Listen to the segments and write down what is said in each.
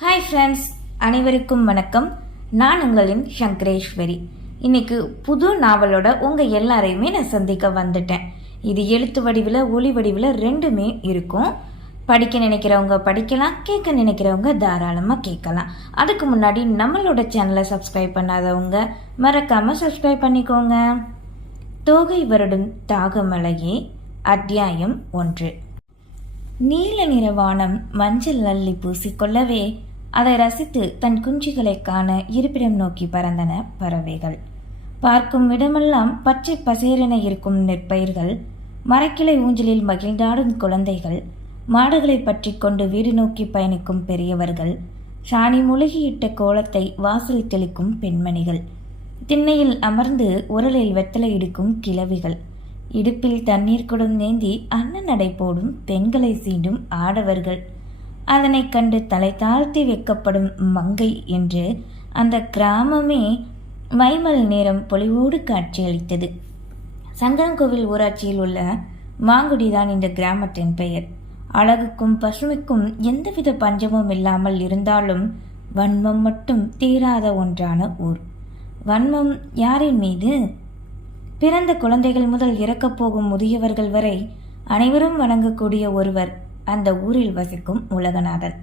Hi friends, அனைவருக்கும் வணக்கம். நான் உங்களின் சங்கரேஸ்வரி. இன்னைக்கு புது நாவலோட உங்கள் எல்லாரையுமே நான் சந்திக்க வந்துட்டேன். இது எழுத்து வடிவில் ஒளி வடிவில் ரெண்டுமே இருக்கும். படிக்க நினைக்கிறவங்க படிக்கலாம், கேட்க நினைக்கிறவங்க தாராளமாக கேட்கலாம். அதுக்கு முன்னாடி நம்மளோட சேனலை சப்ஸ்கிரைப் பண்ணாதவங்க மறக்காமல் சப்ஸ்கிரைப் பண்ணிக்கோங்க. தோகை வருடும் தாகமலையே அத்தியாயம் 1. நீல நிற வானம் மஞ்சள் அள்ளி பூசிக்கொள்ளவே அதை ரசித்து தன் குஞ்சுகளை காண இருப்பிடம் நோக்கி பறந்தன பறவைகள். பார்க்கும் இடமெல்லாம் பச்சை பசேரென இருக்கும் நெற்பயிர்கள், மரக்கிளை ஊஞ்சலில் மகிழ்ந்தாடும் குழந்தைகள், மாடுகளை பற்றி கொண்டு வீடு நோக்கி பயணிக்கும் பெரியவர்கள், சாணி முழுகியிட்ட கோலத்தை வாசல் தெளிக்கும் பெண்மணிகள், திண்ணையில் அமர்ந்து உரலில் வெத்தலை இடிக்கும் கிழவிகள், இடுப்பில் தண்ணீர் குடம் நேந்தி அண்ணன் நடை போடும் பெண்களை சீண்டும் ஆடவர்கள், அதனை கண்டு தலை தாழ்த்தி வைக்கப்படும் மங்கை என்று அந்த கிராமமே மைமல் நேரம் பொலிவோடு காட்சியளித்தது. சங்கரன்கோவில் ஊராட்சியில் உள்ள மாங்குடிதான் இந்த கிராமத்தின் பெயர். அழகுக்கும் பசுமைக்கும் எந்தவித பஞ்சமும் இல்லாமல் இருந்தாலும் வன்மம் மட்டும் தீராத ஒன்றான ஊர். வன்மம் யாரின் மீது? பிறந்த குழந்தைகள் முதல் இறக்கப் போகும் முதியவர்கள் வரை அனைவரும் வணங்கக்கூடிய ஒருவர் அந்த ஊரில் வசிக்கும் உலகநாதன்.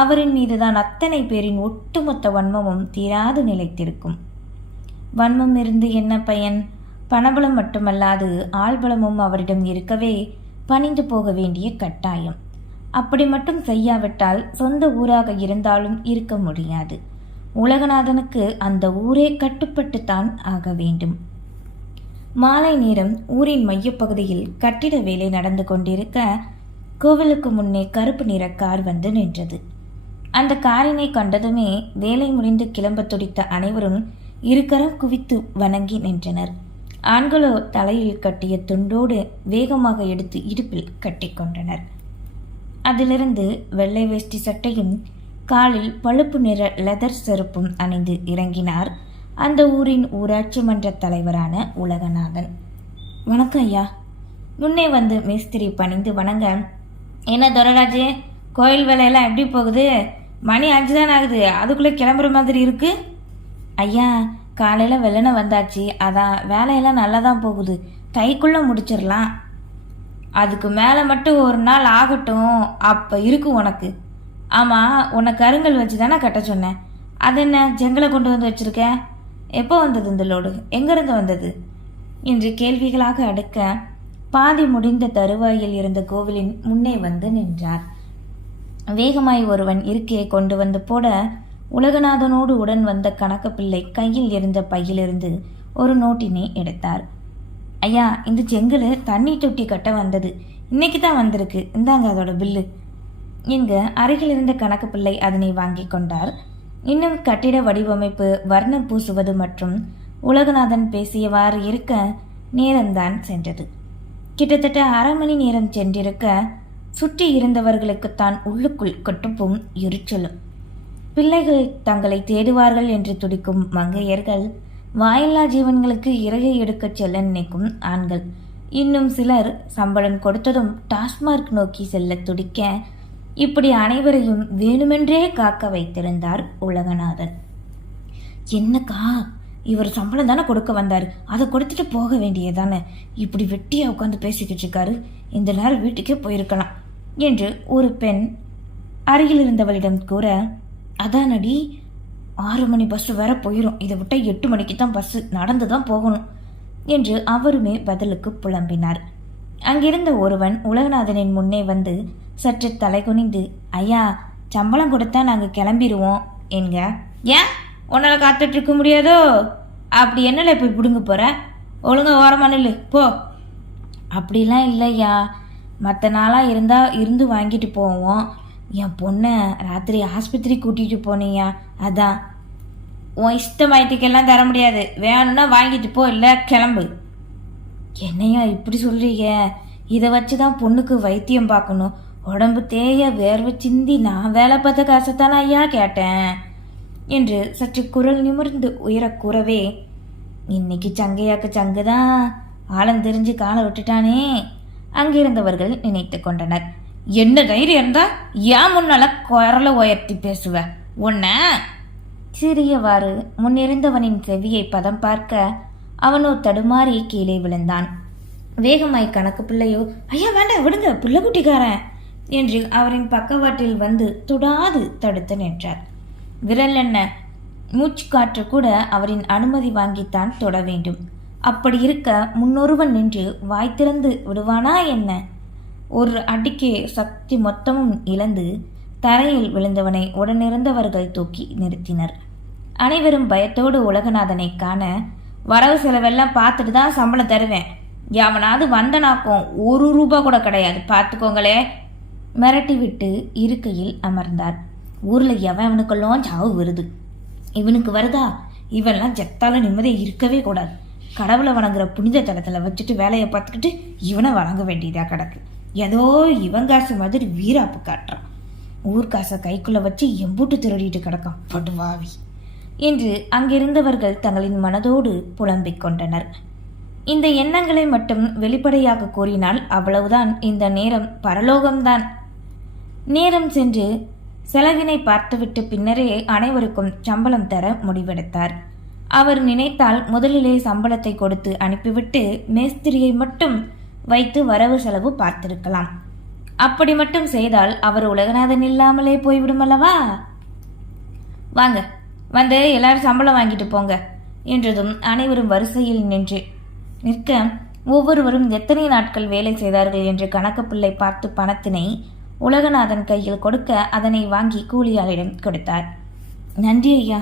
அவரின் மீதுதான் அத்தனை பேரின் ஒட்டுமொத்த வன்மமும் தீராது நிலைத்திருக்கும். வன்மம் இருந்து என்ன பயன்? பணபலம் மட்டுமல்லாது ஆள்பலமும் அவரிடம் இருக்கவே பணிந்து போக வேண்டிய கட்டாயம். அப்படி மட்டும் செய்யாவிட்டால் சொந்த ஊராக இருந்தாலும் இருக்க முடியாது. உலகநாதனுக்கு அந்த ஊரே கட்டுப்பட்டுத்தான் ஆக வேண்டும். மாலை நேரம் ஊரின் மையப்பகுதியில் கட்டிட வேலை நடந்து கொண்டிருக்க கோவிலுக்கு முன்னே கருப்பு நிற கார் வந்து நின்றது. அந்த காரினை கண்டதுமே வேலை முடிந்து கிளம்ப துடித்த அனைவரும் இருக்கரம் குவித்து வணங்கி நின்றனர். ஆண்களோ தலையில் கட்டிய துண்டோடு வேகமாக எடுத்து இடுப்பில் கட்டிக்கொண்டனர். அதிலிருந்து வெள்ளை வேஷ்டி சட்டையும் காலில் பழுப்பு நிற லெதர் செருப்பும் அணிந்து இறங்கினார் அந்த ஊரின் ஊராட்சி மன்ற தலைவரான உலகநாதன். வணக்கம் ஐயா. முன்னே வந்து மேஸ்திரி பணிந்து வணங்க, என்ன துரராஜே, கோயில் வேலையெல்லாம் எப்படி போகுது? மணி 5 தான் ஆகுது, அதுக்குள்ளே கிளம்புற மாதிரி இருக்கு. ஐயா, காலையில் வெள்ளனை வந்தாச்சு, அதான் வேலையெல்லாம் நல்லா தான் போகுது, கைக்குள்ளே முடிச்சிடலாம். அதுக்கு மேலே மட்டும் ஒரு நாள் ஆகட்டும், அப்போ இருக்கு உனக்கு. ஆமாம், உன்னை கருங்கல் வச்சு தானே கட்ட சொன்னேன், அது என்ன ஜெங்கலை கொண்டு வந்து வச்சுருக்க? எப்போ வந்தது இந்த லோடு? எங்கேருந்து வந்தது என்று கேள்விகளாக அடுக்க பாதி முடிந்த தருவாயில் இருந்த கோவிலின் முன்னே வந்து நின்றார். வேகமாய் ஒருவன் இருக்கையை கொண்டு வந்து போட உலகநாதனோடு உடன் வந்த கணக்கு பிள்ளை கையில் இருந்த பையிலிருந்து ஒரு நோட்டினை எடுத்தார். ஐயா, இந்த செங்கல் தண்ணி தொட்டி கட்ட வந்தது, இன்னைக்கு தான் வந்திருக்கு, இந்தாங்க அதோட பில்லு. இங்கு அருகில் இருந்த கணக்கு பிள்ளை அதனை வாங்கி கொண்டார். இன்னும் கட்டிட வடிவமைப்பு, வர்ணம் பூசுவது மற்றும் உலகநாதன் பேசியவாறு இருக்க நேரம்தான் சென்றது. கிட்டத்தட்ட அரை மணி நேரம் சென்றிருக்க சுற்றி இருந்தவர்களுக்குத்தான் உள்ளுக்குள் கொட்டுப்பும் எரிச்சலும். பிள்ளைகள் தங்களை தேடுவார்கள் என்று துடிக்கும் மங்கையர்கள், வாயில்லா ஜீவன்களுக்கு இறகை எடுக்கச் செல்ல நினைக்கும் ஆண்கள், இன்னும் சிலர் சம்பளம் கொடுத்ததும் டாஸ்மார்க் நோக்கி செல்ல துடிக்க, இப்படி அனைவரையும் வேணுமென்றே காக்க வைத்திருந்தார் உலகநாதன். என்னக்கா, இவர் சம்பளம் தானே கொடுக்க வந்தார், அதை கொடுத்துட்டு போக வேண்டியதானே, இப்படி வெட்டியா உட்காந்து பேசிக்கிட்டு இருக்காரு, இந்த நேரம் வீட்டுக்கே போயிருக்கலாம் என்று ஒரு பெண் அருகில் இருந்தவளிடம் கூற, அதானடி 6 மணி பஸ்ஸு வேற போயிடும், இதை விட்ட 8 மணிக்கு தான் பஸ்ஸு, நடந்து தான் போகணும் என்று அவருமே பதிலுக்கு புலம்பினார். அங்கிருந்த ஒருவன் உலகநாதனின் முன்னே வந்து சற்று தலை குனிந்து, ஐயா, சம்பளம் கொடுத்தா நாங்கள் கிளம்பிடுவோம் என்க. ஏன் உன்னால் காத்துட்டு இருக்க முடியாதோ? அப்படி என்னல போய் பிடுங்க போகிற? ஒழுங்கா ஓரமானு போ. அப்படிலாம் இல்லையா, மற்ற நாளாக இருந்து வாங்கிட்டு போவோம். என் பொண்ணை ராத்திரி ஆஸ்பத்திரி கூட்டிகிட்டு போனியா, அதான். உன் இஷ்டமாயிட்டுக்கெல்லாம் தர முடியாது, வேணும்னா வாங்கிட்டு போ, இல்லை கிளம்பு. என்னையா இப்படி சொல்கிறீங்க? இதை வச்சு தான் பொண்ணுக்கு வைத்தியம் பார்க்கணும், உடம்பு தேய வேர்வை சிந்தி நான் வேலை பார்த்த காசைத்தானே ஐயா கேட்டேன் என்று சற்று குரல் நிமிர்ந்து உயர கூறவே, இன்னைக்கு சங்கையாக்கு சங்குதான், ஆழம் தெரிஞ்சு காலை விட்டுட்டானே அங்கிருந்தவர்கள் நினைத்து கொண்டனர். என்ன தைரியம் இருந்தா ஏன் முன்னால குரல உயர்த்தி பேசுவ உன்ன? சிறியவாறு முன்னிருந்தவனின் செவியை பதம் பார்க்க அவனோ தடுமாறி கீழே விழுந்தான். வேகமாய் கணக்கு பிள்ளையோ, ஐயா வேண்டாம் விடுங்க பிள்ளைக்குட்டிக்காரன் என்று அவரின் பக்கவாட்டில் வந்து துடாது தடுத்து நின்றார். விரல் என்ன மூச்சு காற்று கூட அவரின் அனுமதி வாங்கித்தான் தொட வேண்டும். அப்படி இருக்க முன்னொருவன் நின்று வாய் திறந்து விடுவானா என்ன? ஒரு அடிக்கே சக்தி மொத்தமும் இழந்து தரையில் விழுந்தவனை உடனிருந்தவர்கள் தூக்கி நிறுத்தினர். அனைவரும் பயத்தோடு உலகநாதனை காண, வரவு செலவெல்லாம் பார்த்துட்டு தான் சம்பளம் தருவேன், எவனாவது வந்தனாக்கும் 1 ரூபா கூட கிடையாது பார்த்துக்கோங்களே மிரட்டி விட்டு இருக்கையில் அமர்ந்தார். ஊரில் எவனுக்கெல்லாம் சாவு வருது, இவனுக்கு வருதா? இவன்லாம் ஜெத்தாலும் நிம்மதியாக இருக்கவே கூடாது. கடவுளை வணங்குற புனித தளத்தில் வச்சுட்டு வேலையை பார்த்துக்கிட்டு இவனை வணங்க வேண்டியதாக கிடக்கு. ஏதோ இவன் காசு மாதிரி வீராப்பு காட்டுறான். ஊர்காசை கைக்குள்ளே வச்சு எம்பூட்டு திருடிட்டு கிடக்கான் படுவாவி என்று அங்கிருந்தவர்கள் தங்களின் மனதோடு புலம்பிக் கொண்டனர். இந்த எண்ணங்களை மட்டும் வெளிப்படையாக கூறினால் அவ்வளவுதான். இந்த நேரம் பரலோகம்தான். நேரம் சென்று செலவினை பார்த்துவிட்டு பின்னரே அனைவருக்கும் சம்பளம் தர முடிவெடுத்தார். அவர் நினைத்தால் முதலிலே சம்பளத்தை கொடுத்து அனுப்பிவிட்டு மேஸ்திரியை மட்டும் வைத்து வரவு செலவு பார்த்திருக்கலாம். அப்படி மட்டும் செய்தால் அவர் உலகநாதன் இல்லாமலே போய்விடுமல்லவா? வாங்க வந்து எல்லாரும் சம்பளம் வாங்கிட்டு போங்க என்றதும் அனைவரும் வரிசையில் நிற்க ஒவ்வொருவரும் எத்தனை நாட்கள் வேலை செய்தார்கள் என்று கணக்கு பிள்ளை பார்த்து பணத்தினை உலகநாதன் கையில் கொடுக்க அதனை வாங்கி கூலியாளிடம் கொடுத்தார். நன்றி ஐயா.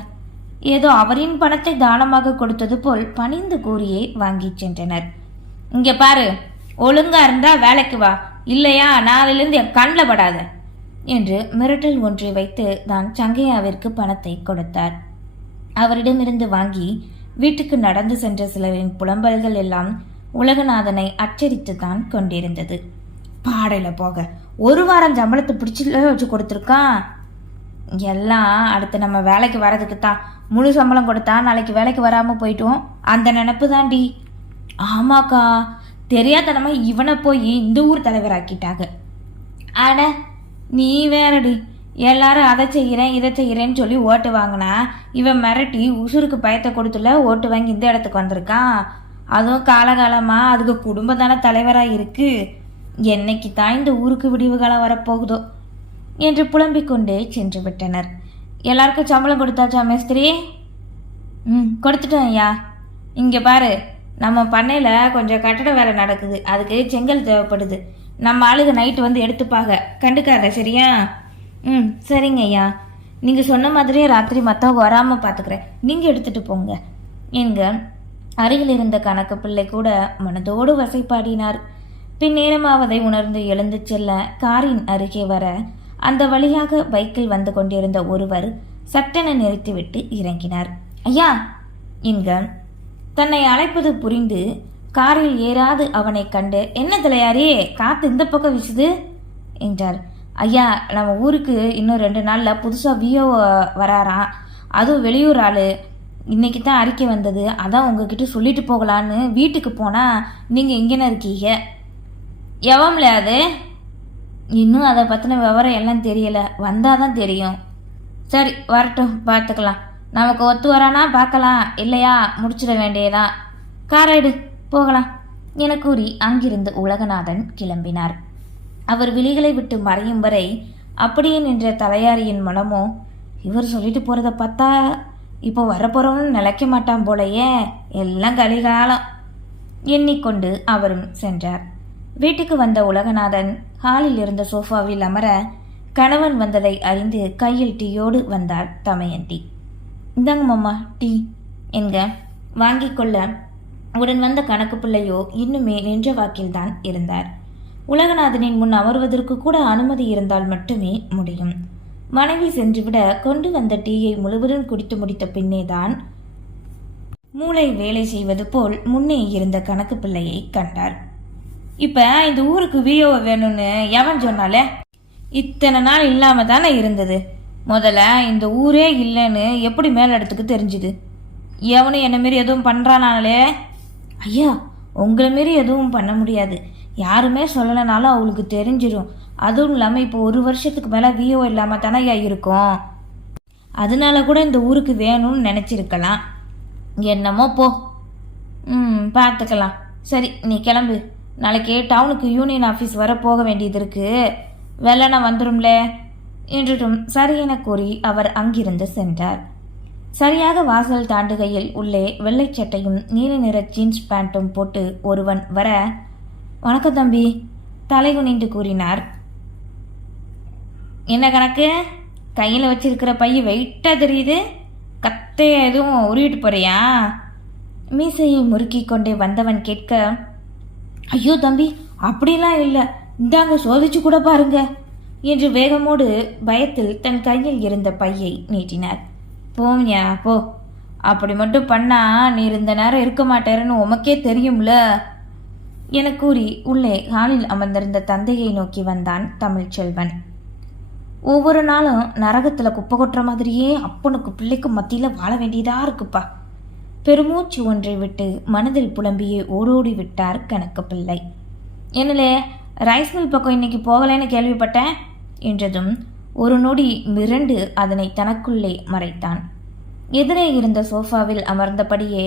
ஏதோ அவரின் பணத்தை தானமாக கொடுத்தது போல் பணிந்து கூறியே வாங்கி சென்றனர். இங்க பாரு, ஒழுங்கா இருந்தா வேலைக்கு வா, இல்லையா நாளிலிருந்து என் கண்ணில் படாத என்று மிரட்டல் ஒன்றை வைத்து தான் சங்கையாவிற்கு பணத்தை கொடுத்தார். அவரிடமிருந்து வாங்கி வீட்டுக்கு நடந்து சென்ற சிலரின் புலம்பல்கள் எல்லாம் உலகநாதனை அச்சரித்து தான் கொண்டிருந்தது. பாடையில் போக 1 வாரம் சம்பளத்தை பிடிச்சில வச்சு கொடுத்துருக்கான். எல்லாம் அடுத்து நம்ம வேலைக்கு வர்றதுக்கு தான். முழு சம்பளம் கொடுத்தா நாளைக்கு வேலைக்கு வராமல் போயிட்டோம், அந்த நினப்பு தாண்டி. ஆமாக்கா, தெரியாதனமா இவனை போய் இந்த ஊர் தலைவராக்கிட்டாங்க. அட நீ வேறடி, எல்லாரும் அதை செய்கிறேன் இதை செய்கிறேன்னு சொல்லி ஓட்டு வாங்கினா இவன் மிரட்டி உசுருக்கு பயத்தை கொடுத்துல ஓட்டு வாங்கி இந்த இடத்துக்கு வந்திருக்கான். அதுவும் காலகாலமாக அதுக்கு குடும்பம் தானே தலைவராக இருக்கு. என்னைக்கு தான் இந்த ஊருக்கு விடிவு காலம் வரப்போகுதோ என்று புலம்பிக் கொண்டே சென்று விட்டனர். எல்லாருக்கும் சம்பளம் கொடுத்தாச்சா மேஸ்திரி? கொடுத்துட்டோம் ஐயா. இங்கே பாரு, நம்ம பண்ணையில் கொஞ்சம் கட்டட வேலை நடக்குது, அதுக்கு செங்கல் தேவைப்படுது. நம்ம ஆளுங்க நைட்டு வந்து எடுத்துப்பாங்க, கண்டுக்காத சரியா? சரிங்க ஐயா. நீங்கள் சொன்ன மாதிரியே ராத்திரி மற்றவங்க வராமல் பார்த்துக்கிறேன், நீங்கள் எடுத்துகிட்டு போங்க என்க அருகில் இருந்த கணக்கு பிள்ளை கூட மனதோடு வசைப்பாடினார். பின்னேரமாவதை உணர்ந்து எழுந்து செல்ல காரின் அருகே வர அந்த வழியாக பைக்கில் வந்து கொண்டிருந்த ஒருவர் சட்டென நிறுத்திவிட்டு இறங்கினார். ஐயா என்க தன்னை அழைப்பது புரிந்து காரில் ஏறாது அவனை கண்டு, என்ன தலையாரே காத்து இந்த பக்கம் வீசுது என்றார். ஐயா, நம்ம ஊருக்கு இன்னும் 2 நாளில் புதுசாக விஓ வராராம், அதுவும் வெளியூர் ஆள். இன்னைக்கு தான் அறிக்கை வந்தது, அதான் உங்ககிட்ட சொல்லிட்டு போகலான்னு வீட்டுக்கு போனால் நீங்கள் எங்கேன இருக்கீங்க? எவம்ல அது? இன்னும் அதை பற்றின விவரம் எல்லாம் தெரியலை, வந்தால் தான் தெரியும். சரி வரட்டும், பார்த்துக்கலாம். நமக்கு ஒத்து வரானா பார்க்கலாம், இல்லையா முடிச்சிட வேண்டியதான். காரைடு போகலாம் என கூறி அங்கிருந்து உலகநாதன் கிளம்பினார். அவர் விழிகளை விட்டு மறையும் வரை அப்படியே நின்ற தலையாரியின் மனமோ, இவர் சொல்லிட்டு போகிறத பார்த்தா இப்போ வரப்போகிறவனும் நிலைக்க மாட்டான் போலையே, எல்லாம் கலிகாலம் எண்ணிக்கொண்டு அவரும் சென்றார். வீட்டுக்கு வந்த உலகநாதன் ஹாலில் இருந்த சோஃபாவில் அமர கணவன் வந்ததை அறிந்து கையில் டீயோடு வந்தாள் தமயந்தி. இந்தாங்க மாமா டீ என்க வாங்கிக் கொள்ள உடன் வந்த கணக்கு பிள்ளையோ இன்னுமே நின்ற வாக்கில்தான் இருந்தார். உலகநாதனின் முன் அமர்வதற்கு கூட அனுமதி இருந்தால் மட்டுமே முடியும். மனைவி சென்றுவிட கொண்டு வந்த டீயை முழுவதும் குடித்து முடித்த பின்னேதான் மூளை வேலை செய்வது போல் முன்னே இருந்த கணக்கு பிள்ளையை கண்டார். இப்ப இந்த ஊருக்கு விஓ வேணும்னு எவன் சொன்னாலே? இத்தனை நாள் இல்லாம தானே இருந்தது. முதல்ல இந்த ஊரே இல்லைன்னு எப்படி மேலிடத்துக்கு தெரிஞ்சுது? எவனும் என்ன மாரி எதுவும் பண்றானாலே? ஐயா, உங்களை மாரி எதுவும் பண்ண முடியாது. யாருமே சொல்லலைனாலும் அவளுக்கு தெரிஞ்சிடும். அதுவும் இல்லாமல் இப்போ 1 வருஷத்துக்கு மேலே விஓ இல்லாமல் தானேயா இருக்கும். அதனால கூட இந்த ஊருக்கு வேணும்னு நினச்சிருக்கலாம். என்னமோ போ. பார்த்துக்கலாம். சரி, நீ கிளம்பு. நாளைக்கு டவுனுக்கு யூனியன் ஆஃபீஸ் வர போக வேண்டியது இருக்கு. வெள்ளனா வந்துடும்ல என்றும் சரி என கூறி அவர் அங்கிருந்து சென்றார். சரியாக வாசல் தாண்டுகையில் உள்ளே வெள்ளை சட்டையும் நீல நிற ஜீன்ஸ் பேண்ட்டும் போட்டு ஒருவன் வர, வணக்கம் தம்பி, தலைகுனிந்து கூறினார். என்ன கணக்கு? கையில் வச்சிருக்கிற பைய வெயிட்டாக தெரியுது. கத்தைய எதுவும் உருவிட்டு போறியா? மீசையை முறுக்கி கொண்டே வந்தவன் கேட்க, ஐயோ தம்பி, அப்படிலாம் இல்லை, இந்தாங்க சோதிச்சு கூட பாருங்க என்று வேகமோடு பயத்தில் தன் கையில் இருந்த பையை நீட்டினார். போம்யா போ, அப்படி மட்டும் பண்ணா நீ இந்த நேரம் இருக்க மாட்டேன்னு உமக்கே தெரியும்ல என கூறி உள்ளே ஹாலில் அமர்ந்திருந்த தந்தையை நோக்கி வந்தான் தமிழ்ச்செல்வன். ஒவ்வொரு நாளும் நரகத்தில் குப்பை கொட்டுற மாதிரியே அப்பனுக்கு பிள்ளைக்கும் மத்தியில் வாழ வேண்டியதா இருக்குப்பா. பெருமூச்சு ஒன்றை விட்டு மனதில் புலம்பியே ஓடோடி விட்டார் கணக்கு பிள்ளை. என்னலே, ரைஸ் மில் பக்கம் இன்னைக்கு போகலைன்னு கேள்விப்பட்டேன் என்றதும் ஒரு நொடி மிரண்டு அதனை தனக்குள்ளே மறைத்தான். எதிரே இருந்த சோஃபாவில் அமர்ந்தபடியே,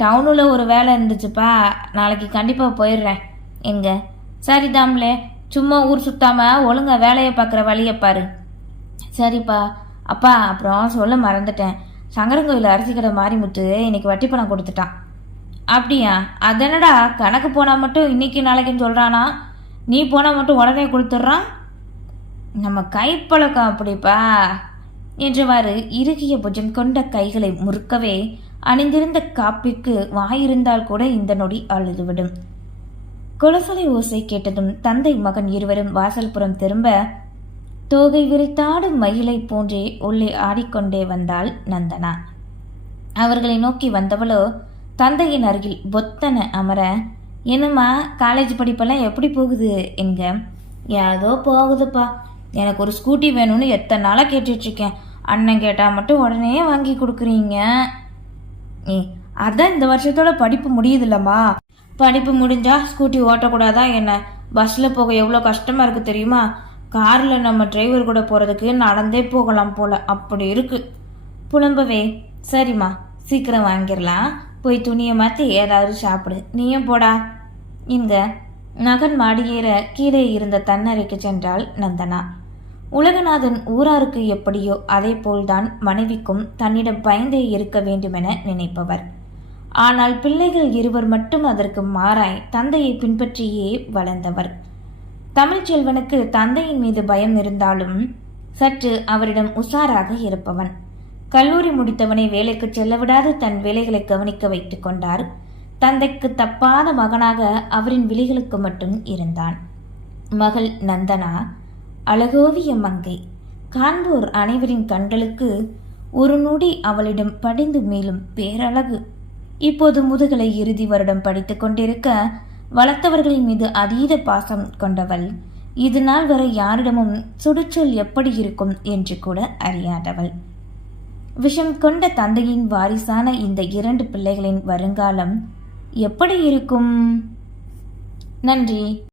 டவுனில் ஒரு வேலை இருந்துச்சுப்பா, நாளைக்கு கண்டிப்பாக போயிடுறேன். எங்க? சரிதாம்லே, சும்மா ஊர் சுத்தாம ஒழுங்கா வேலையை பார்க்குற வழியை பாரு. சரிப்பா. அப்பா, அப்புறம் சொல்ல மறந்துட்டேன், சங்கரங்கோயில் அரிசி கடை மாரிமுத்து இன்னைக்கு வட்டி பணம் கொடுத்துட்டான். அப்படியா? அதென்னடா, கணக்கு போனால் மட்டும் இன்னைக்கு நாளைக்குன்னு சொல்கிறானா, நீ போனால் மட்டும் உடனே கொடுத்துட்றான். நம்ம கைப்பழக்கம் அப்படிப்பா என்றவாறு இறுகிய புஜம் கொண்ட கைகளை முறுக்கவே அணிந்திருந்த காப்பிற்கு வாயிருந்தால் கூட இந்த நொடி அழுதுவிடும். கொலசலை ஓசை கேட்டதும் தந்தை மகன் இருவரும் வாசல்புறம் திரும்ப, தோகை விரித்தாடும் மயிலை போன்றே உள்ளே ஆடிக்கொண்டே வந்தாள் நந்தனா. அவர்களை நோக்கி வந்தவளோ தந்தையின் அருகில் பொத்தன அமர, என்னம்மா காலேஜ் படிப்பெல்லாம் எப்படி போகுது என்க. ஏதோ போகுதுப்பா, எனக்கு ஒரு ஸ்கூட்டி வேணும்னு எத்தனை நாளாக கேட்டுட்ருக்கேன். அண்ணன் கேட்டால் மட்டும் உடனே வாங்கி கொடுக்குறீங்க. அதான் இந்த வருஷத்தோட படிப்பு முடியுதுல்லம்மா. படிப்பு முடிஞ்சா ஸ்கூட்டி ஓட்டக்கூடாதா என்ன? பஸ்ஸில் போக எவ்வளோ கஷ்டமாக இருக்குது தெரியுமா? காரில் நம்ம டிரைவர் கூட போகிறதுக்கு நடந்தே போகலாம் போல, அப்படி இருக்கு புலம்பவே. சரிம்மா, சீக்கிரம் வாங்கிடலாம். போய் துணியை மாற்றி ஏதாவது சாப்பிடு. நீயும் போடா. இங்க நகன் மாடியேற கீழே இருந்த தன்னறைக்கு சென்றாள் நந்தனா. உலகநாதன் ஊராருக்கு எப்படியோ அதே போல்தான் மனைவிக்கும் தன்னிடம் பயந்தே இருக்க வேண்டுமென நினைப்பவர். ஆனால் பிள்ளைகள் இருவர் மட்டும் அதற்கு மாறாய் தந்தையை பின்பற்றியே வளர்ந்தவர். தமிழ்ச்செல்வனுக்கு தந்தையின் மீது பயம் இருந்தாலும் சற்று அவரிடம் உஷாராக இருப்பவன். கல்லூரி முடித்தவனை வேலைக்கு செல்ல விடாது தன் வேலைகளை கவனிக்க வைத்துக் கொண்டார். தந்தைக்கு தப்பாத மகனாக அவரின் விழிகளுக்கு மட்டும் இருந்தான். மகள் நந்தனா அழகோவிய மங்கை. காண்போர் அனைவரின் கண்களுக்கு ஒரு நொடி அவளிடம் படிந்து மேலும் பேரழகு. இப்போது முதுகலை இறுதி வருடம் படித்துக் கொண்டிருக்க வளர்த்தவர்களின் மீது அதீத பாசம் கொண்டவள். இது நாள் வரை யாரிடமும் சுடுச்சொல் எப்படி இருக்கும் என்று கூட அறியாதவள். விஷம் கொண்ட தந்தையின் வாரிசான இந்த 2 பிள்ளைகளின் வருங்காலம் எப்படி இருக்கும்? நன்றி.